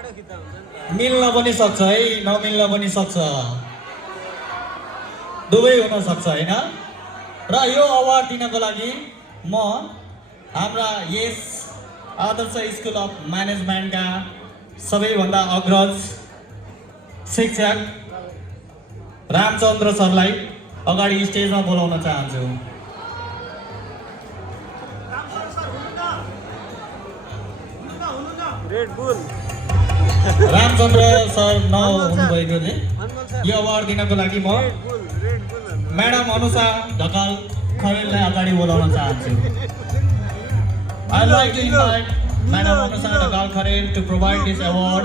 मिल्न पनि सक्छ है, नमिल्न पनि सक्छ, दुवै हुन सक्छ हैन। र यो अवार्ड दिनको लागि म हाम्रा यस आदर्श स्कुल अफ म्यानेजमेन्टका सबैभन्दा अग्रज शिक्षक रामचन्द्र सरलाई अगाडि स्टेजमा बोलाउन चाहन्छु। रामचन्द्र सर नहुनुभएकोले यो अवार्ड दिनको लागि म म्याडम अनुषा ढकाल खरेललाई अगाडि बोलाउन चाहन्छु। I'd like to invite Madam Anusha Dhakal Kharel to provide this award.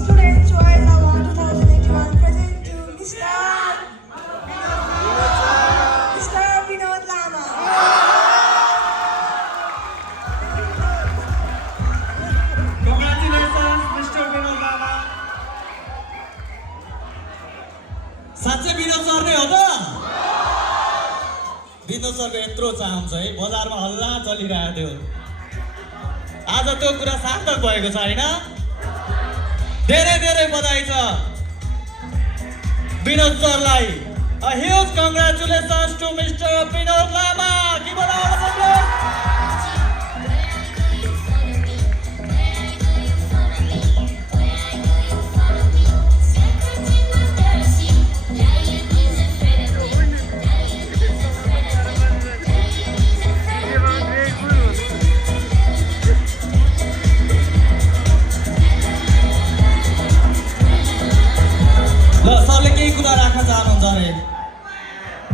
Students Choice Award 2081 present to Mr. Vinod Lama. Congratulations, Mr. Vinod Lama. साँच्चै विनोद सर नै हो त? विनोद सरको यत्रो चाहन्छ है, बजारमा हल्ला चलिरहेको थियो। आज त्यो कुरा सार्थक भएको छ हैन? धेरै धेरै बधाई छ विनोद सरलाई। A huge congratulations to Mr. Vinod Lama. Give a round of applause. ल सरले केही कुरा राख्न चाहनुहुन्छ भने?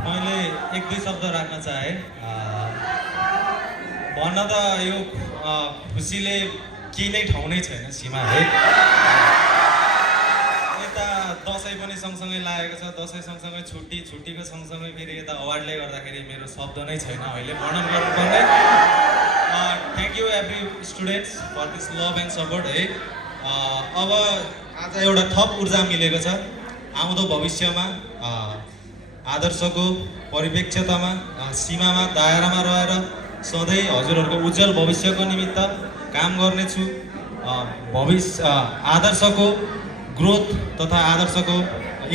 मैले एक दुई शब्द राख्न चाहे। भन्न त यो खुसीले केही नै ठाउँ नै छैन सीमा है। यता दसैँ पनि सँगसँगै लागेको छ, दसैँ सँगसँगै छुट्टीको सँगसँगै फेरि यता अवार्डले गर्दाखेरि मेरो शब्द नै छैन अहिले वर्णन गर्नुपर्ने। Thank you every students for this love and support है। अब आज एउटा थप ऊर्जा मिलेको छ। आउँदो भविष्यमा आदर्शको परिप्रेक्ष्यतामा सीमामा दायरामा रहेर सधैँ हजुरहरूको उज्जवल भविष्यको निमित्त काम गर्नेछु। आदर्शको ग्रोथ तथा आदर्शको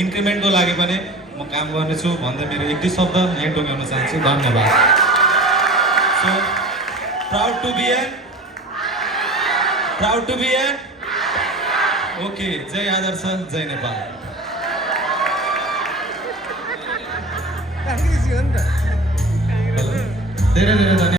इन्क्रिमेन्टको लागि पनि म काम गर्नेछु भन्दै मेरो एक दुई शब्द यहाँ टोक्याउन चाहन्छु। धन्यवाद। So proud to be an okay. जय आदर्श, जय नेपाल। धेरै धेरै